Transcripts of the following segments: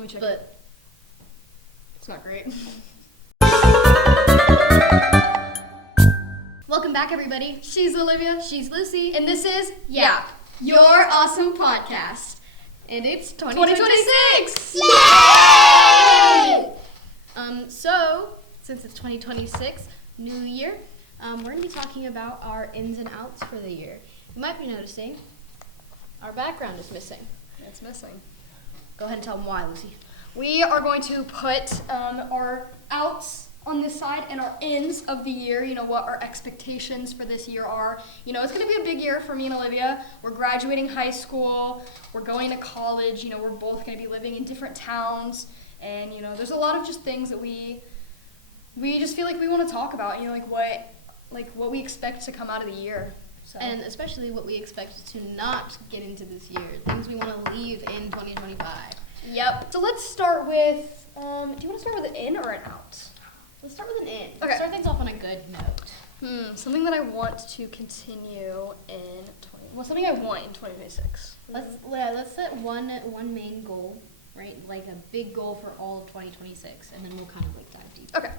Let me check but it. It's not great. welcome back, everybody. She's Olivia. She's Lucy. And this is Y.A.P, your awesome podcast. And it's 2026! Yay! So, since it's 2026, new year, we're going to be talking about our ins and outs for the year. You might be noticing our background is missing. It's missing. Go ahead and tell them why, Lucy. We are going to put our outs on this side and our ins of the year, what our expectations for this year are. It's going to be a big year for me and Olivia. We're graduating high school, we're going to college, we're both going to be living in different towns, and, there's a lot of just things that we just feel like we want to talk about, what we expect to come out of the year. So. And especially what we expect to not get into this year, things we want to leave in 2025. Yep. So let's start with, do you want to start with an in or an out? Let's start with an in. Okay. Start things off on a good note. Something that I want to continue in, something I want in 2026. Let's set one main goal, right? Like a big goal for all of 2026, and then we'll kind of dive deep. Okay.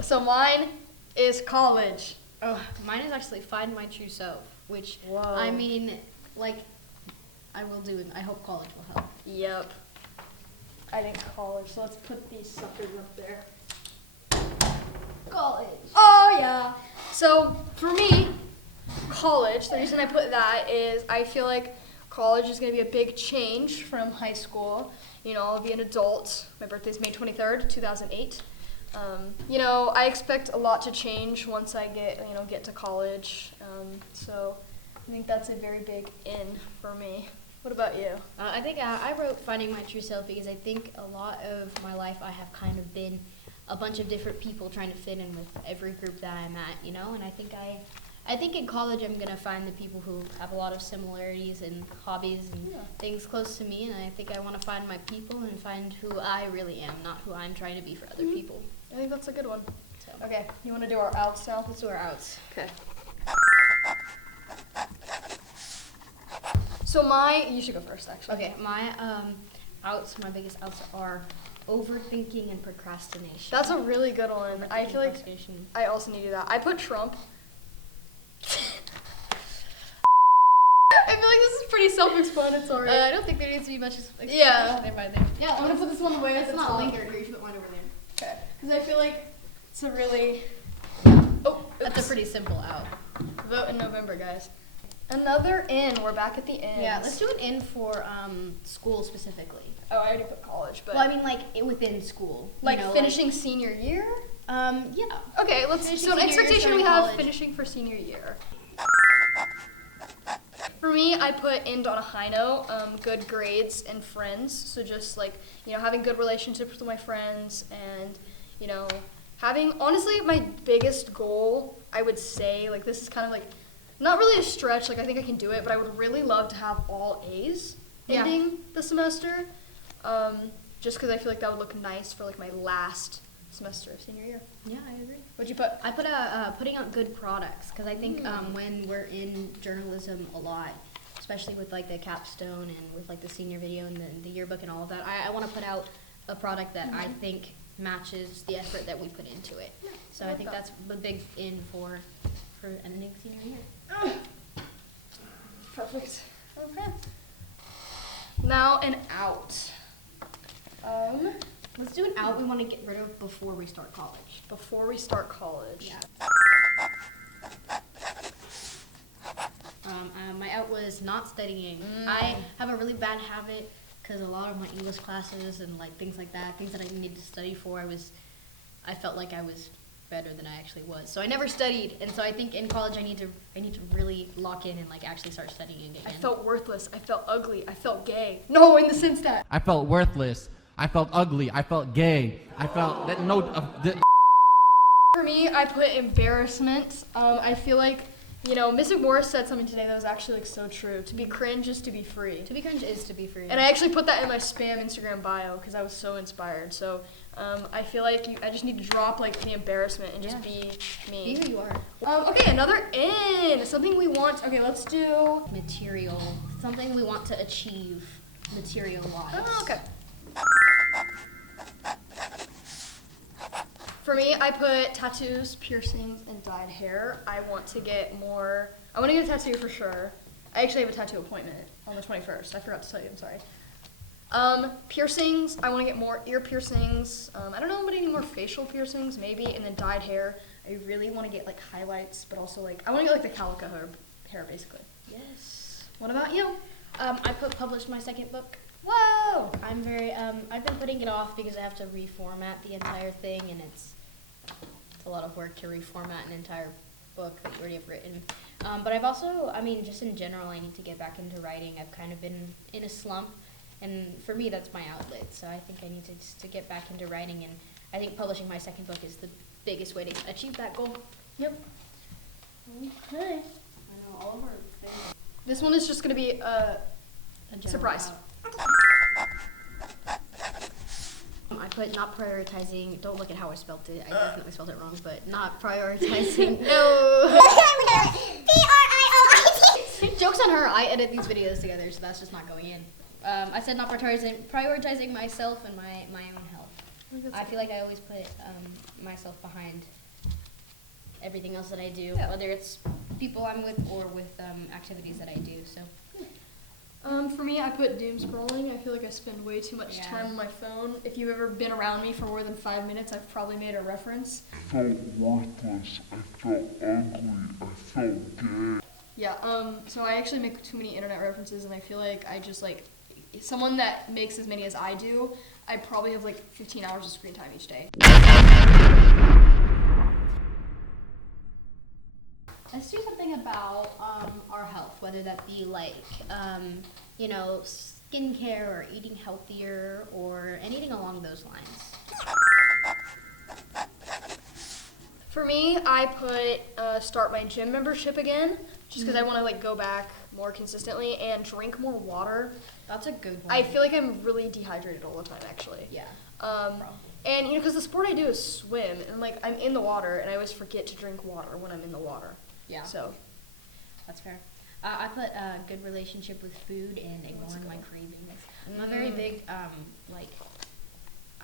So mine is college. Oh, mine is actually find my true self, which Whoa. I mean, I will do, and I hope college will help. Yep. I think college. So let's put these suckers up there. College. Oh yeah. So for me, college. The reason I put that is I feel like college is going to be a big change from high school. I'll be an adult. My birthday's May 23rd, 2008. I expect a lot to change once I get to college. So I think that's a very big in for me. What about you? I think I wrote finding my true self because I think a lot of my life I have kind of been a bunch of different people trying to fit in with every group that I'm at, and I think in college I'm gonna find the people who have a lot of similarities and hobbies and things close to me, and I think I want to find my people and find who I really am, not who I'm trying to be for other people. I think that's a good one. So. Okay, you want to do our outs now? Let's do our outs. Okay. So you should go first, actually. Okay, my biggest outs are overthinking and procrastination. That's a really good one. I feel like I also need to do that. I put Trump. I feel like this is pretty self-explanatory. I don't think there needs to be much explanation. Yeah. Yeah, I'm gonna put this one away. It's not linked. Here, you should put mine over there. Okay. Because I feel like it's a really. Oh, That's a pretty simple out. Vote in November, guys. Another in. We're back at the ends. Yeah, let's do an in for school specifically. Oh, I already put college, but. Well, I mean, within school. Finishing senior year? Yeah. Okay, let's. Finishing So, an senior year, expectation we starting have college. finishing for senior year. For me, I put end on a high note, good grades and friends. So just having good relationships with my friends and, having, honestly, my biggest goal, I would say, this is kind of not really a stretch, I think I can do it, but I would really love to have all A's ending the semester, just because I feel like that would look nice for my last semester of senior year. Yeah, I agree. What'd you put? I put putting out good products because I think when we're in journalism a lot, especially with the capstone and with the senior video and the yearbook and all of that, I want to put out a product that I think matches the effort that we put into it. Yeah, So I think that's the big in for ending senior year. Perfect. Okay. Now an out. Let's do an out we want to get rid of before we start college. Before we start college. Yeah. My out was not studying. I have a really bad habit because a lot of my English classes and things like that, things that I needed to study for, I felt like I was better than I actually was. So I never studied, and so I think in college I need to really lock in and actually start studying again. I felt worthless. I felt ugly. I felt gay. No, in the sense that I felt worthless. I felt ugly. I felt gay. I felt that For me, I put embarrassment. I feel like You know, Miss McMorris said something today that was actually like so true. To be cringe is to be free. To be cringe is to be free. And I actually put that in my spam Instagram bio because I was so inspired. So I feel like I just need to drop like the embarrassment and just be me. Be who you are. Okay, another in. Something we want. Okay, let's do Material. Something we want to achieve material-wise. Oh, okay. For me, I put tattoos, piercings, and dyed hair. I want to get a tattoo for sure. I actually have a tattoo appointment on the 21st. I forgot to tell you, I'm sorry. Piercings, I want to get more ear piercings. I don't know about any more facial piercings, maybe. And then dyed hair. I really want to get like highlights, but also like, I want to get like the calico hair basically. Yes. What about you? I published my second book. Whoa! I'm very, I've been putting it off because I have to reformat the entire thing, and it's a lot of work to reformat an entire book that you already have written. But I've also, just in general, I need to get back into writing. I've kind of been in a slump, and for me, that's my outlet. So I think I need to get back into writing, and I think publishing my second book is the biggest way to achieve that goal. Yep. Okay. I know, all of our things. This one is just going to be a general surprise. out. I put not prioritizing. Don't look at how I spelled it. I definitely spelled it wrong, but not prioritizing. No. P-R-I-O-I-T. Joke's on her. I edit these videos together, so that's just not going in. I said not prioritizing myself and my own health. I feel like I always put myself behind everything else that I do, whether it's people I'm with or with activities that I do. So. For me, I put doom scrolling. I feel like I spend way too much time on my phone. If you've ever been around me for more than 5 minutes, I've probably made a reference. I felt worthless, I felt ugly, I felt gay. Yeah, so I actually make too many internet references, and I feel like I just, like, someone that makes as many as I do, I probably have, like, 15 hours of screen time each day. Let's do something about our health, whether that be like, skincare or eating healthier or anything along those lines. For me, I put start my gym membership again, just because I want to like go back more consistently and drink more water. That's a good one. I feel like I'm really dehydrated all the time, actually. Yeah. And because the sport I do is swim, and like I'm in the water, and I always forget to drink water when I'm in the water. Yeah. So that's fair. I put a good relationship with food and ignoring my cravings. I'm a very big I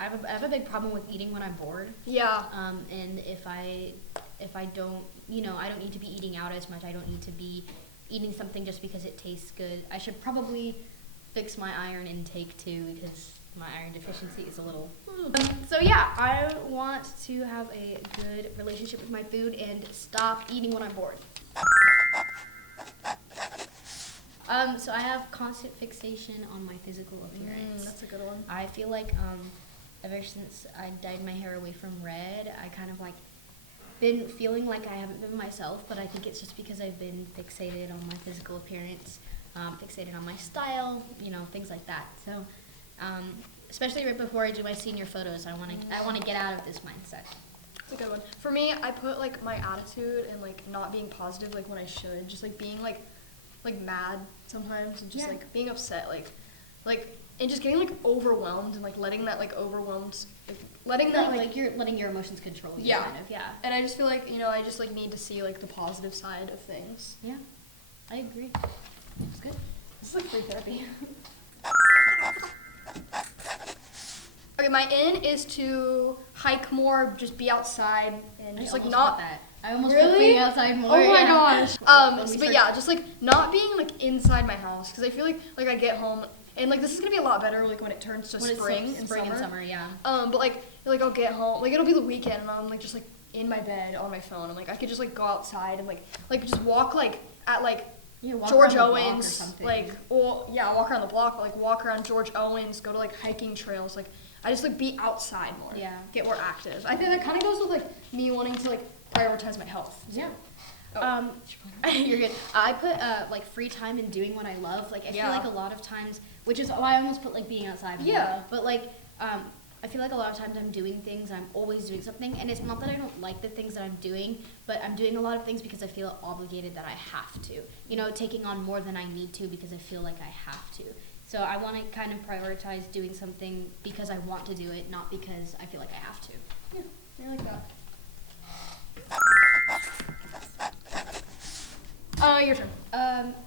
have a big problem with eating when I'm bored. Yeah. And if I don't, I don't need to be eating out as much. I don't need to be eating something just because it tastes good. I should probably fix my iron intake too, because my iron deficiency is a little. So yeah, I want to have a good relationship with my food and stop eating when I'm bored. So I have constant fixation on my physical appearance. That's a good one. I feel like ever since I dyed my hair away from red, I kind of like been feeling like I haven't been myself, but I think it's just because I've been fixated on my physical appearance, fixated on my style, things like that. So, especially right before I do my senior photos, I want to get out of this mindset. That's a good one. For me, I put like my attitude and like not being positive like when I should, just like being like mad sometimes and just like being upset like and just getting like overwhelmed and like letting that like overwhelmed letting that like you're letting your emotions control you. Yeah. Kind of, yeah. And I just feel like I just like need to see like the positive side of things. Yeah, I agree. It's good. This is like free therapy. Okay, my in is to hike more, just be outside and just like not. I almost Really? put being outside more. Oh my gosh. When we But yeah, just like not being like inside my house because I feel like I get home and like this is gonna be a lot better like when it turns to spring and summer. Yeah. But like I'll get home, like it'll be the weekend and I'm like just like in my bed on my phone. I'm like I could just like go outside and like just walk like at like George Owens, like walk around the block, but, like walk around George Owens, go to like hiking trails, like I just like be outside more. Yeah. Get more active. I think that kind of goes with like me wanting to like prioritize my health. Yeah. Oh. You're good. I put like free time and doing what I love. Like I feel like a lot of times, which is why I almost put like being outside. Yeah. But like I feel like a lot of times I'm doing things, I'm always doing something, and it's not that I don't like the things that I'm doing, but I'm doing a lot of things because I feel obligated that I have to. You know, taking on more than I need to because I feel like I have to. So I want to kind of prioritize doing something because I want to do it, not because I feel like I have to. Yeah, I like that. Your turn.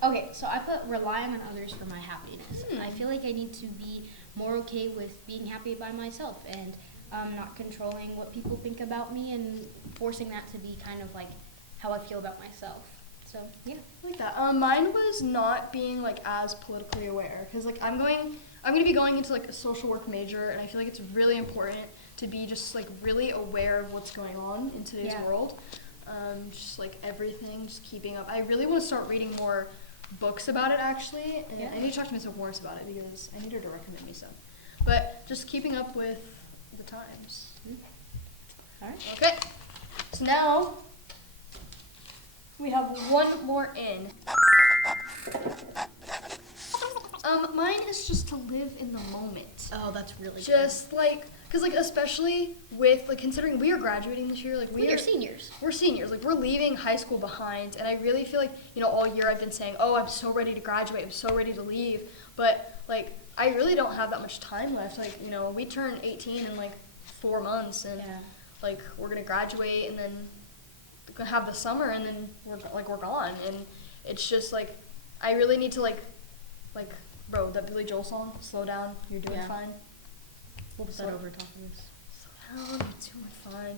Okay, so I put relying on others for my happiness. I feel like I need to be more okay with being happy by myself and not controlling what people think about me and forcing that to be kind of like how I feel about myself. So yeah, I like that. Mine was not being like as politically aware because like I'm gonna be going into like a social work major, and I feel like it's really important to be just like really aware of what's going on in today's world. Just like everything, just keeping up. I really want to start reading more books about it actually, and I need to talk to Miss Morris about it because I need her to recommend me some. But just keeping up with the times. all right. Okay, so now we have one more in. Mine is just to live in the moment. Oh, that's really Just like, cause like especially with like considering we are graduating this year, like we're seniors. We're seniors, like we're leaving high school behind, and I really feel like all year I've been saying, oh, I'm so ready to graduate, I'm so ready to leave, but like I really don't have that much time left. Like we turn 18 in like 4 months, and like we're gonna graduate, and then we're gonna have the summer, and then we're gone, and it's just like I really need to like bro, that Billy Joel song, slow down, you're doing fine. We'll put that over top of this. Slow down, you're doing fine.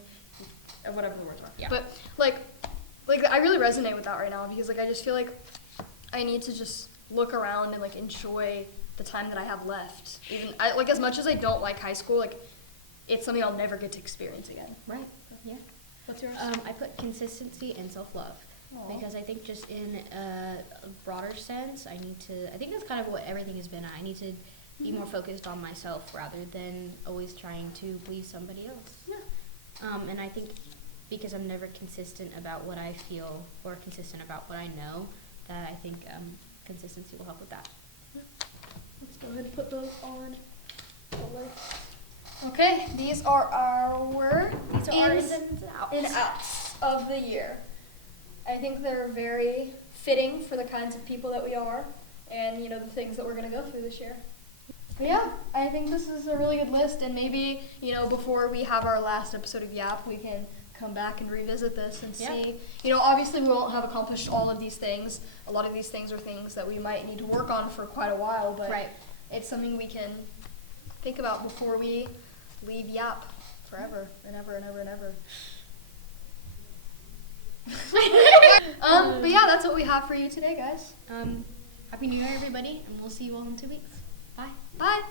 Or whatever the words are. Yeah. But like I really resonate with that right now because like I just feel like I need to just look around and like enjoy the time that I have left. Even like as much as I don't like high school, like it's something I'll never get to experience again. Right. Yeah. What's yours? I put consistency and self-love. Because I think just in a broader sense, I think that's kind of what everything has been. I need to be more focused on myself rather than always trying to please somebody else. Yeah. And I think because I'm never consistent about what I feel or consistent about what I know, that I think consistency will help with that. Let's go ahead and put those on the list. Okay, these are our ins and outs of the year. I think they're very fitting for the kinds of people that we are and, the things that we're going to go through this year. But yeah, I think this is a really good list, and maybe, before we have our last episode of Y.A.P, we can come back and revisit this and see. Obviously we won't have accomplished all of these things. A lot of these things are things that we might need to work on for quite a while, but it's something we can think about before we leave Y.A.P forever and ever and ever and ever. But yeah, that's what we have for you today, guys. Happy New Year, everybody, and we'll see you all in 2 weeks. Bye. Bye.